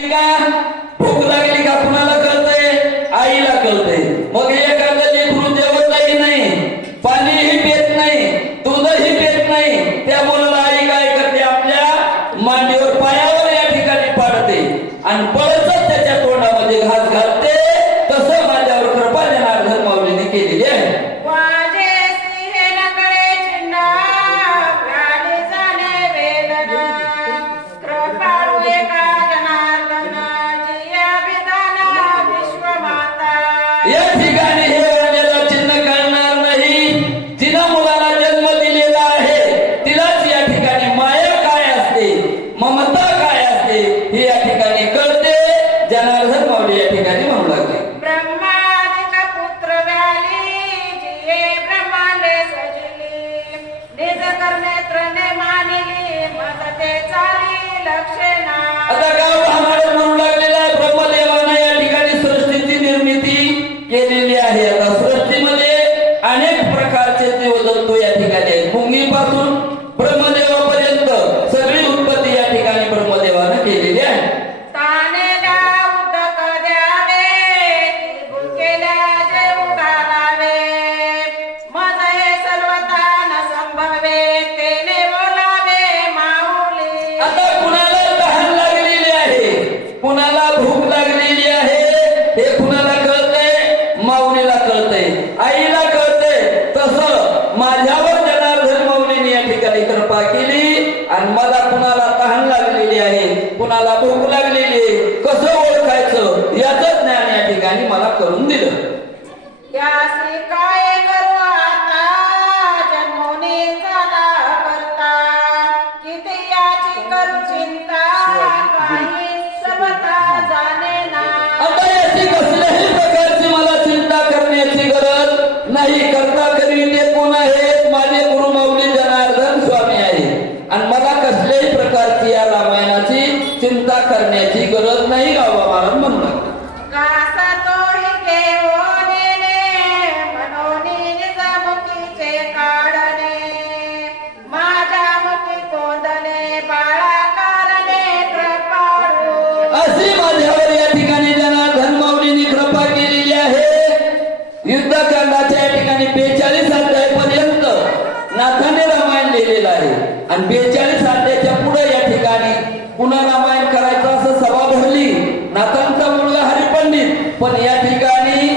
भूक लागली का कुणाला कळतंय? आईला कळतंय. मग एखादं लेकरू जेवतही नाही, पाणीही पेत नाही, दूधही पेत नाही, त्या मुलाला आई काय करते? आपल्या मांडीवर पायावर या ठिकाणी पाडते आणि पळतच त्याच्या तोंडामध्ये घास घालते. तसं माझ्यावर कृपा जनार्दन माऊलीने केलेली आहे. या ठिकाणी हे वाण्याला चिन्ह कळणार नाही. तिनं मुलाला जन्म दिलेला आहे, तिलाच या ठिकाणी माया काय असते, ममता काय असते हे या ठिकाणी कळते. जनार्दन माऊली या ठिकाणी म्हणू लागले, ब्रह्मादिक पुत्र व्याली जिये ब्रह्मांडे सजिली निज कर्मेत्रने मानिली मजते चाली लक्षणा. आता गाव महाराज म्हणू लागलेला आहे, ब्रह्मदेवानं या ठिकाणी सृष्टीची निर्मिती केलेली आहे. आता सृष्टीमध्ये अनेक प्रकारचे जीवजंतू या ठिकाणी आहेत. मुंगीपासून ब्रह्मदेवापर्यंत सगळी उत्पत्ती या ठिकाणी ब्रह्मदेवानं केलेली आहे. तानेला उदक द्यावे भुकेल्या जेवू घालावे मजे सर्वता न संभवे तेने बोलावे माऊली. आता कुणाला तहान लागलेली आहे, कुणाला भूक लागलेली आहे, हे कुणाला कळतंय? माऊलीला कळतंय, आईला कळतंय. तसं माझ्यावर जनार्दन माऊलीने या ठिकाणी कृपा केली आणि मला कुणाला तहान लागलेली आहे, कुणाला भूक लागलेली आहे, कसं ओळखायचं याचं ज्ञान या ठिकाणी मला करून दिलं. यासी काय करू आता जन्मोनी झाला करता किती याची करू चिंता काही सर्वता जाणे ना. आता याची कसल्याही प्रकारची मला चिंता करण्याची गरज नाही. करता करी ते कोण आहेत? माझे गुरु माऊली जनार्दन स्वामी आहे आणि मला कसल्याही प्रकारची या रामायणाची चिंता करण्याची गरज नाही. गावा महाराज म्हणू लागले, घासा तोडी घेऊन येणे मनोनी निजामुखीचे काढणे माझ्या मुखी कोंदणे बाळा कारणे कृपाळू. अशी माझ्यावर या ठिकाणी जनार्दन माऊलीने कृपा केलेली आहे. युद्धकांडाच्या या ठिकाणी 42 अध्यायापर्यंत नाथाने रामायण लिहिलेलं आहे आणि 42 अध्यायाच्या पुढे या ठिकाणी पुन्हा रामायण करायचं असं सभा भरली. नाथांचा मुलगा हरिपंडित, पण या ठिकाणी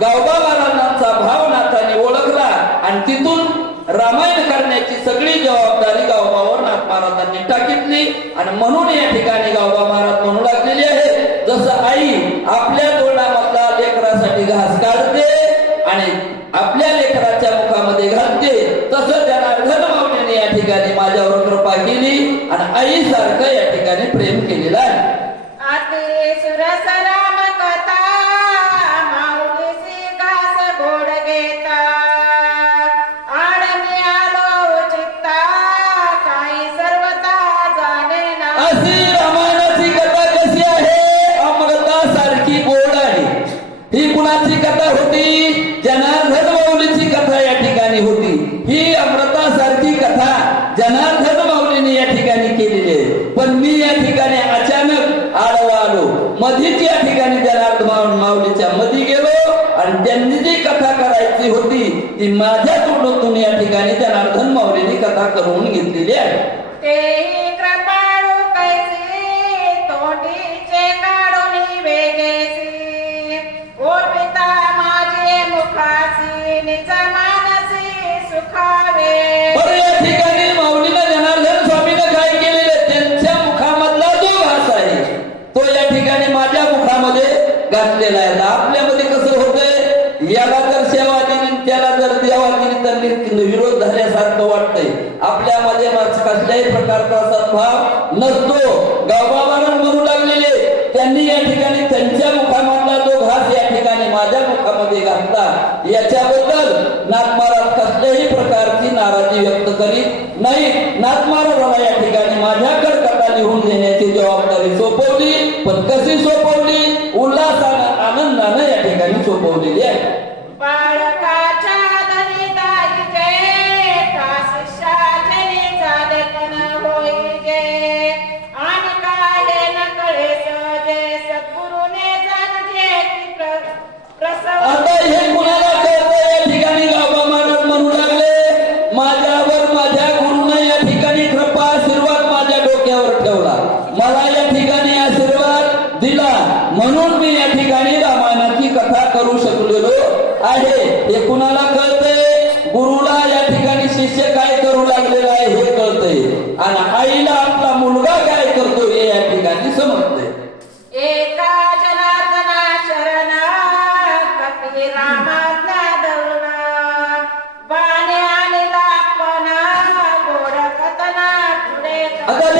गावबा महाराजांचा भाव नाथाने ओळखला आणि तिथून रामायण करण्याची सगळी जबाबदारी गावबावर नाथ महाराजांनी टाकीतली आणि म्हणून या ठिकाणी गावबा महाराज म्हणू लागलेले आहे, जसं आई आपल्या तोंडामधला लेकरासाठी घास काढते आणि आपल्या लेकराच्या मुखामध्ये घालते, तसं जनार्दन माऊलीने या ठिकाणी माझ्यावर कृपा केली आणि आईसारखं या ठिकाणी प्रेम केलेलं आहे. आते सुरस राम कथा माऊलीसी घास गोड घेता आडमी आलो चित्ता काही सर्वता जाणे ना. अशी रामायणाची कथा कशी आहे? अमृतासारखी गोड आहे. ही कुणाची कथा होती? जनार्दन माऊलीची कथा या ठिकाणी होती. ही अमृतासारखी कथा जनार्दन माऊलीने या ठिकाणी केलेली आहे. पण मी या ठिकाणी अचानक आडवा आलो, मधीच या ठिकाणी जनार्दन माऊलीच्या मध्ये गेलो आणि त्यांनी जी कथा करायची होती ती माझ्या तोंडातून या ठिकाणी जनार्दन माऊलीने कथा करून घेतलेली आहे. तेही कृपाळू कैसी तोंडीचे काढून वेगेसी ओ पिता माझे मुखासी निज मानसी सुखावे. बरं, या ठिकाणी माऊलीनं जनार्दन स्वामीनं काय केलेलं? त्यांच्या मुखामधला जो घास आहे तो या ठिकाणी माझ्या मुखामध्ये घातलेला आहे. आपल्यामध्ये कसं होतंय? याला जर सेवा दिली त्याला जर देवा दिली तर विरोध झाल्यासारखं वाटतंय. आपल्यामध्ये कसल्याही प्रकारचा सद्भाव नसतो. गावबाबांना म्हणू लागलेले, त्यांनी या ठिकाणी त्यांच्या मुखामधला जो घास या ठिकाणी माझ्या मुखामध्ये घातला, याच्याबद्दल नाथ महाराज कसल्याही प्रकारची नाराजी व्यक्त करीत नाही. नाथ महाराजांना या ठिकाणी माझ्याकडे कथा लिहून देण्याची जबाबदारी सोपवली, पण कशी सोपवली? उल्हासानं आनंदानं या ठिकाणी सोपवलेली आहे. बाळकाच्या धनी दाई जय काशिषा जनी झाले पण होई गे आणि काय न कळेस मला या ठिकाणी आशीर्वाद दिला म्हणून मी या ठिकाणी रामायणाची कथा करू शकलेलो आहे. हे कुणाला कळतंय? गुरुला या ठिकाणी शिष्य काय करू लागलेला आहे हे कळतंय आणि आईला आपला मुलगा काय करतो हे या ठिकाणी समजतंय. एका जनार्दना शरण कपी रामाज्ञा धरून बाणे आणला पण गोड कथना पुढे आता